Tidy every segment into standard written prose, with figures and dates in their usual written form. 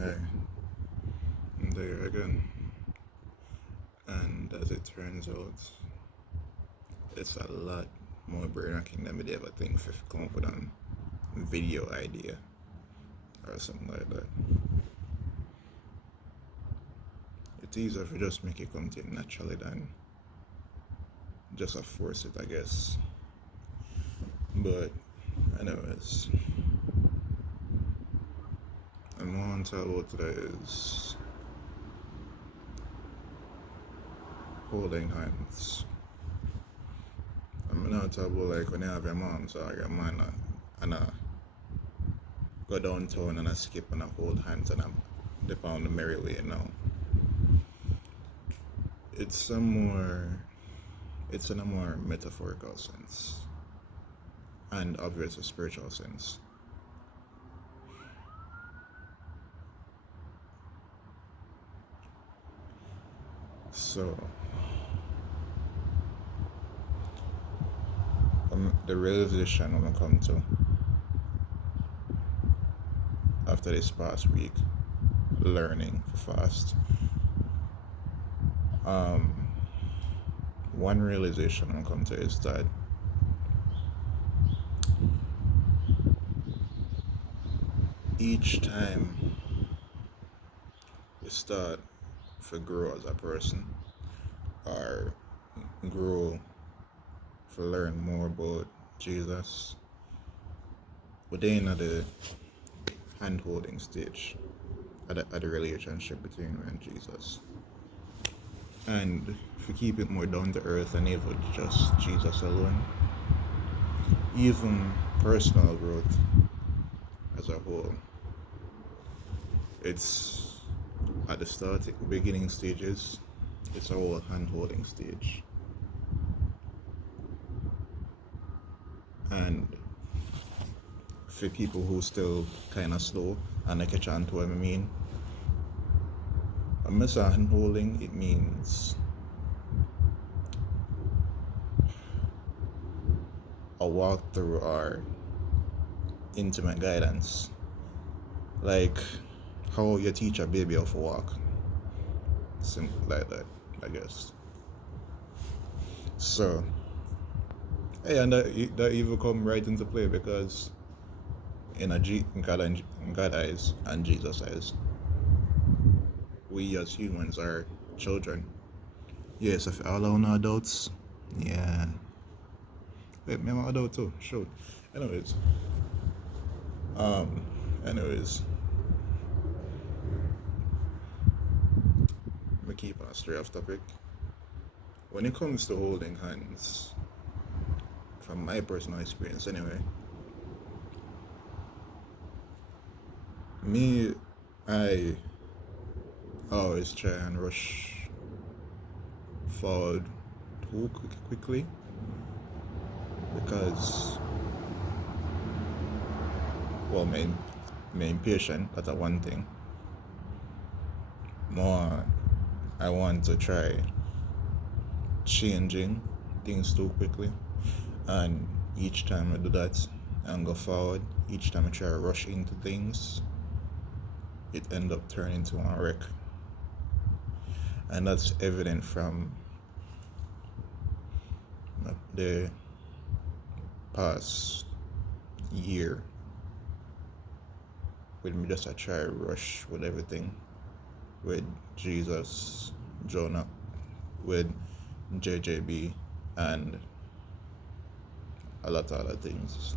Hey, I'm there again. And as it turns out, it's a lot more brain racking than we ever think if you come up with a video idea or something like that. It's easier if you just make it come to you naturally than just a force it, I guess. But, anyways, and what I want to talk about today is holding hands. I'm not talking about like when you have your mom, so your man and go downtown and I skip and I hold hands and I dip on the merry way now. It's in a more metaphorical sense and obviously spiritual sense. So the realization I'm gonna come to after this past week learning fast. One realization I'm gonna come to is that each time you start to grow as a person or grow to learn more about Jesus within the hand-holding stage at the relationship between you and Jesus. And if you keep it more down to earth and even just Jesus alone, even personal growth as a whole, it's at the beginning stages, it's a whole hand-holding stage. And for people who still kind of slow and I catch on to what I mean, when I say hand-holding, it means a walkthrough or intimate guidance, like how you teach a baby how to walk, simple like that, I guess. So, hey, and that even come right into play because in God eyes and Jesus eyes, we as humans are children. Yes, if all our adults, yeah. Wait, me I'm an adult too. Sure. Anyways, um, anyways, me keep on straight off topic. When it comes to holding hands, from my personal experience anyway, me, I always try and rush forward too quickly because, well, me impatient, that's a one thing. More, I want to try changing things too quickly, and each time I do that and go forward, each time I try to rush into things, it end up turning into a wreck. And that's evident from the past year with me just a try rush with everything, with Jesus, Jonah, with JJB, and a lot of other things.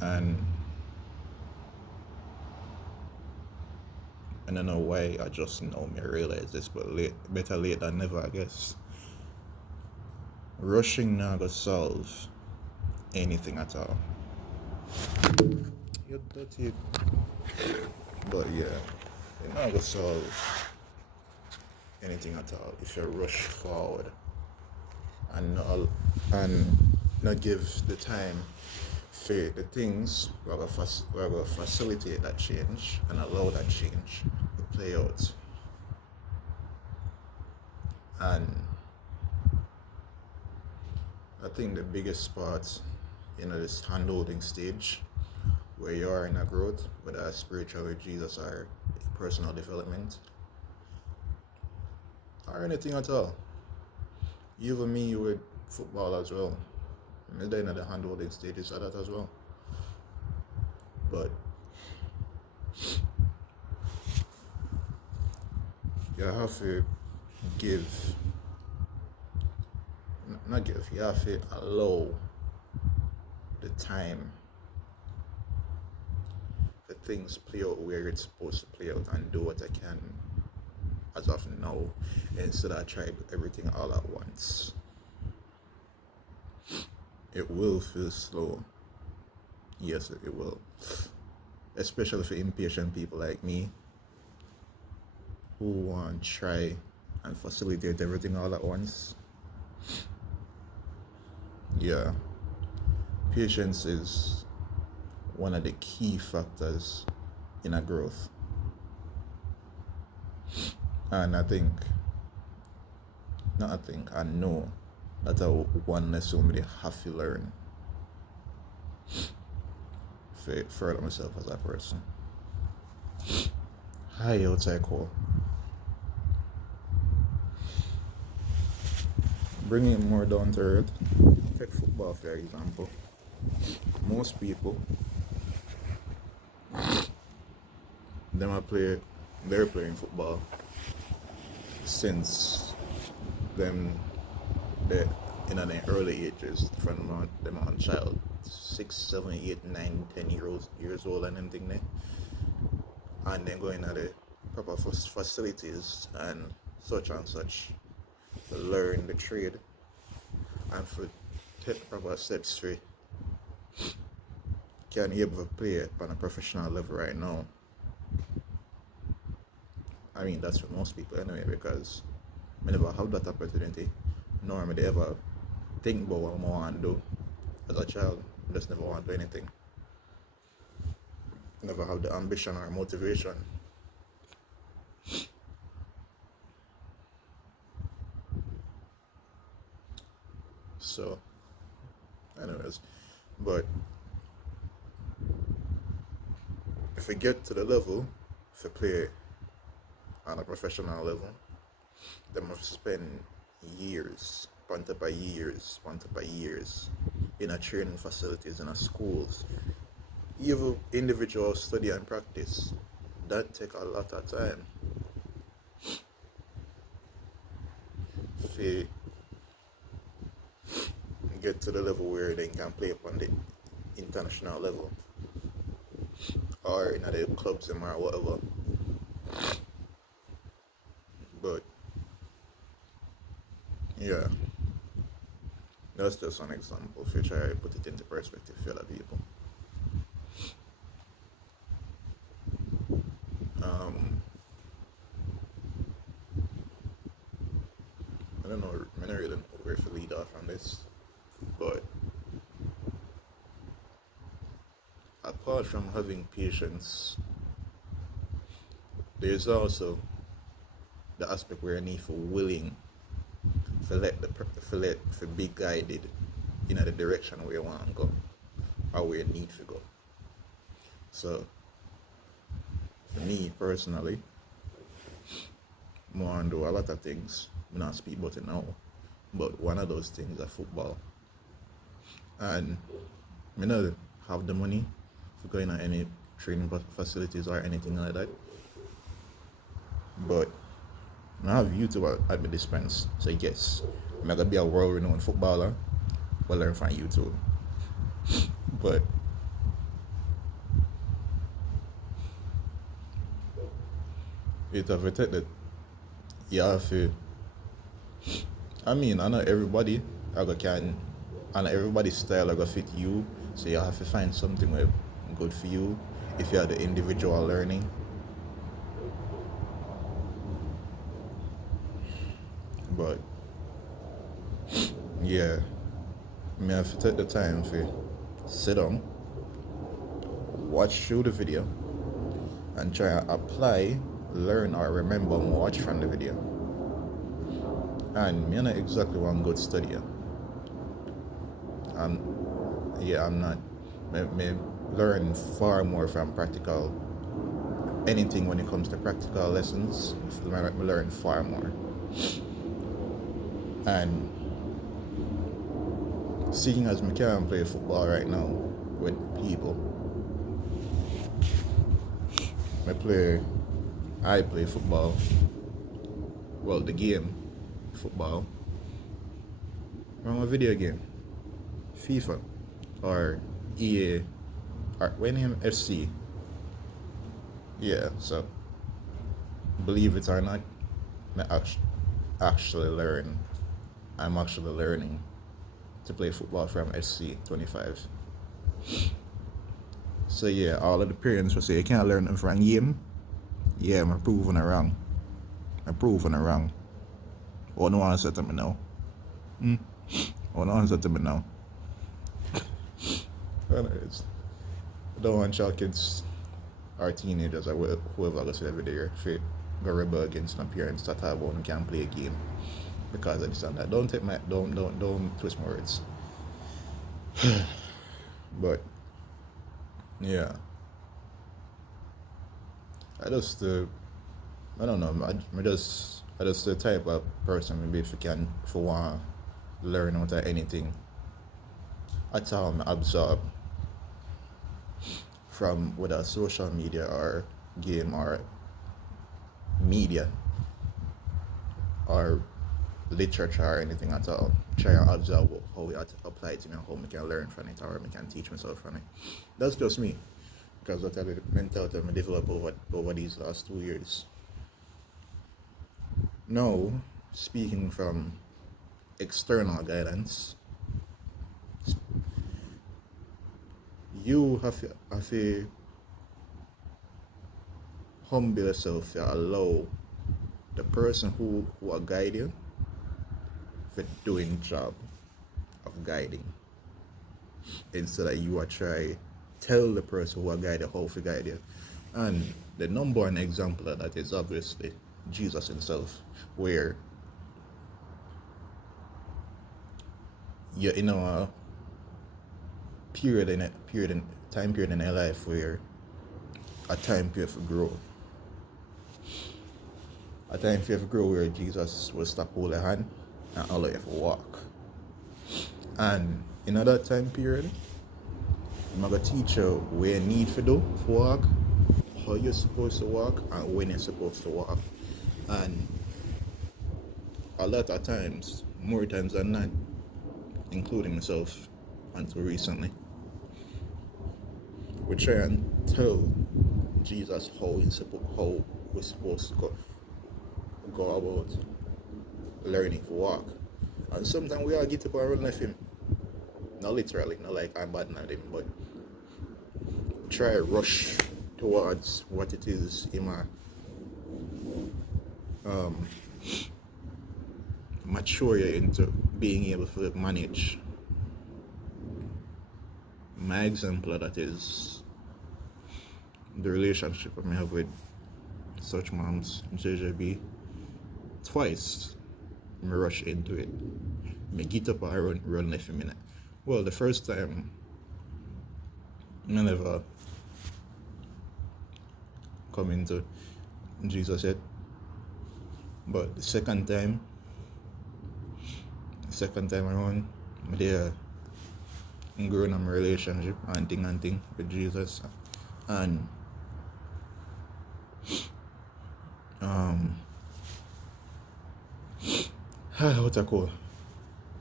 And I don't know why I just now me realize this, but better late than never, I guess. Rushing now gonna solve anything at all. You're dirty, but yeah, you're not gonna solve anything at all if you rush forward and not give the time for the things we're gonna facilitate that change and allow that change to play out. And I think the biggest part, this hand-holding stage where you are in a growth, whether it's spiritual with Jesus or personal development or anything at all. Even me with football as well. I'm in the handholding stages of that as well. But you have to give, not give, you have to allow the time for things play out where it's supposed to play out and do what I can as of now instead of trying everything all at once. It will feel slow. Yes, it will. Especially for impatient people like me who want to try and facilitate everything all at once. Yeah. Patience is one of the key factors in a growth. And I know that I one necessarily have to learn for further myself as a person. Hi, outside call. Bringing it more down to earth. Take football for example. Most people, they're playing football since them they in the early ages from them on child 6, 7, 8, 9, 10 years old and anything there. And then going at the proper facilities and such to learn the trade and for take proper steps to can be able to play it on a professional level right now. I mean, that's for most people anyway, because I never have that opportunity, nor am I ever think about what I want to do. As a child, I just never want to do anything. Never have the ambition or motivation. So, anyways, but if we get to the level, if we play on a professional level, they must spend years, years in a training facilities, in a schools, even individual study and practice. That take a lot of time. If get to the level where they can play upon the international level or in the clubs or whatever. But yeah, that's just an example if you try to put it into perspective for other people. I don't know, I don't really know where to lead off on this, but apart from having patience, there's also the aspect where I need for willing for be guided in the direction where you want to go or where you need to go. So for me personally, I want to do a lot of things. I'm not speak about it now, but one of those things is football. And I don't have the money to go in any training facilities or anything like that. But I have YouTube at my dispense. So yes, I'm gonna be a world renowned footballer. We'll learn from YouTube. But it have affected that you have to I mean, I know everybody I know everybody's style gonna fit you. So you have to find something where good for you if you are the individual learning. But yeah, I have to take the time to sit down, watch through the video, and try to apply, learn, or remember much from the video. And I'm not exactly one good studier. I'm not. learn far more from practical anything when it comes to practical lessons. I learn far more. And seeing as I can't play football right now with people, I play football. Well, the game, football, from a video game, FIFA, or EA, or when name FC. Yeah, so believe it or not, I actually learn. I'm actually learning to play football from SC 25. So yeah, all of the parents will say you can't learn from a game. Yeah, I'm proving it wrong. I'm proving it wrong. Oh, no one said to me now. Oh, no one said to me now. Anyways, I don't want your kids or teenagers or whoever goes to the video if go rebel against my parents that have one can't play a game because of this and that. Don't twist my words. But yeah, I just I don't know. I just the type of person maybe if you can for one learn out of anything at all absorb from whether social media or game or media or literature or anything at all. Try and observe how we apply it to me and how we can learn from it or we can teach myself from it. That's just me. Because that's the mentality I developed over these last 2 years. Now, speaking from external guidance, you have to humble yourself to allow the person who will guide you for doing job of guiding instead of you are try tell the person who will guide you how to guide you. And the number one example of that is obviously Jesus himself, where you're in a time period in your life where a time period for growth. A time period for growth where Jesus will stop hold your hand and allow you to walk. And in that time period, I'm going to teach you what you need to do for walk, how you're supposed to walk, and when you're supposed to walk. And a lot of times, more times than not, including myself until recently, we try and tell Jesus how we're supposed to go about learning to walk. And sometimes we all get up and run with him. Not literally, not like I'm bad at him, but try rush towards what it is in my mature you into being able to manage. My example of that is the relationship I have with such moms, JJB. Twice, I rush into it. I get up and run left a minute. Well, the first time, I never come into Jesus yet. But the second time around, I'm growing in my relationship and thing with Jesus. And what's that called?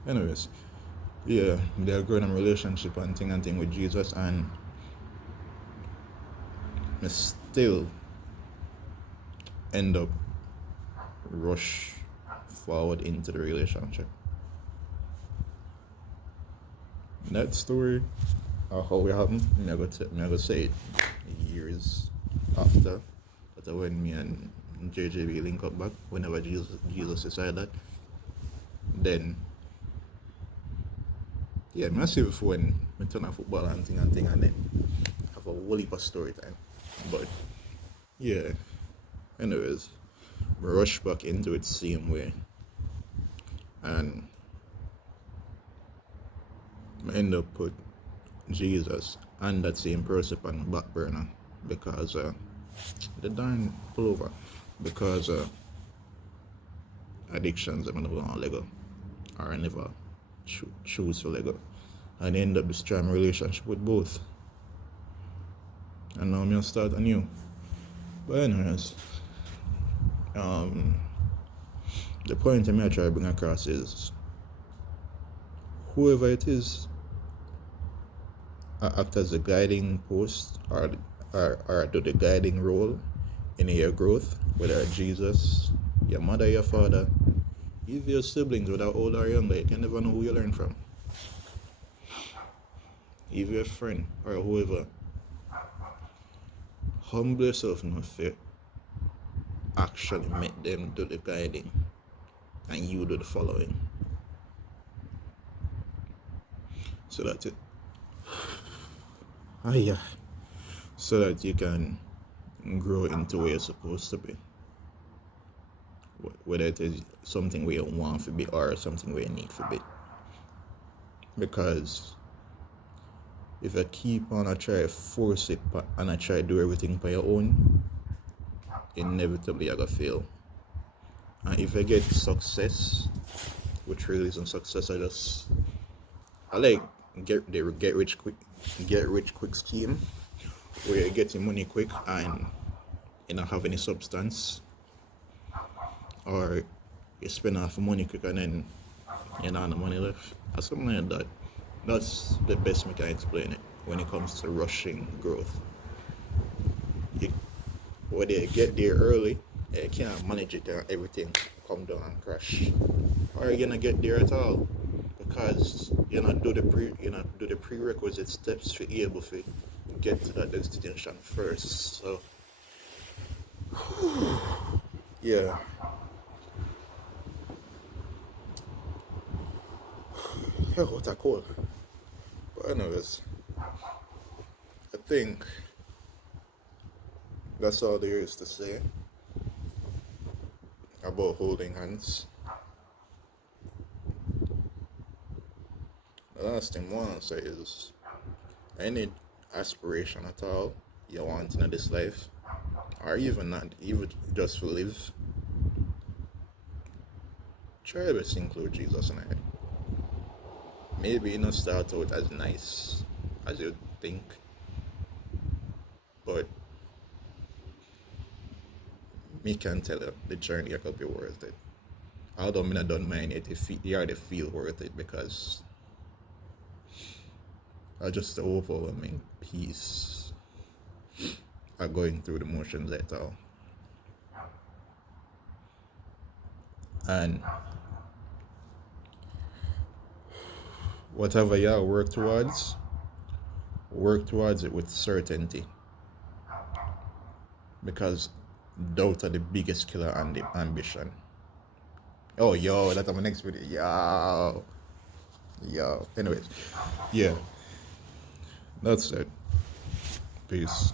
Anyways, yeah, they're growing in a relationship and thing with Jesus, and I still end up rush forward into the relationship. That story how it happened, I'm gonna say it years after, but when me and JJB link up back, whenever Jesus decided that, then yeah, I see before when we turn on football and thing, and then have a whole heap of story time. But yeah, anyways, we rush back into it same way, and I end up put Jesus and that same person on the back burner because the darn pull over because addictions I'm never gonna let go or I never choose to let go and end up destroying my relationship with both and now I'm gonna start anew. But anyways, the point I'm gonna try to bring across is whoever it is act as a guiding post or do the guiding role in your growth, whether Jesus, your mother, your father, even your siblings, whether old or younger, you can never know who you learn from. Even your friend or whoever. Humble yourself enough to actually make them do the guiding and you do the following. So that's it. Yeah. So that you can grow into where you're supposed to be. Whether it is something where you want to be or something where you need to be. Because if you keep on and try to force it and I try to do everything by your own, inevitably you're going to fail. And if you get success, which really isn't success, I like get rich quick scheme where you get your money quick and you don't have any substance, or you spend half the money quick and then you don't have no money left, or something like that. That's the best way I can explain it when it comes to rushing growth. Whether you get there early, you can't manage it and everything come down and crash, or you're gonna get there at all because you not do the prerequisite steps to be able to get to that destination first. So yeah. Yeah, what a cool. But anyways, I think that's all there is to say about holding hands. The last thing I want to say is any aspiration at all you want in this life, or even not, even just to live, try to include Jesus in it. Maybe it not start out as nice as you think, but me can tell you the journey could be worth it. Although I don't mind it if you already feel worth it because I just the overwhelming peace of going through the motions at all. And whatever you work towards it with certainty. Because doubt are the biggest killer and the ambition. Oh yo, that's my next video. Yo. Anyways, yeah. That's it. Peace.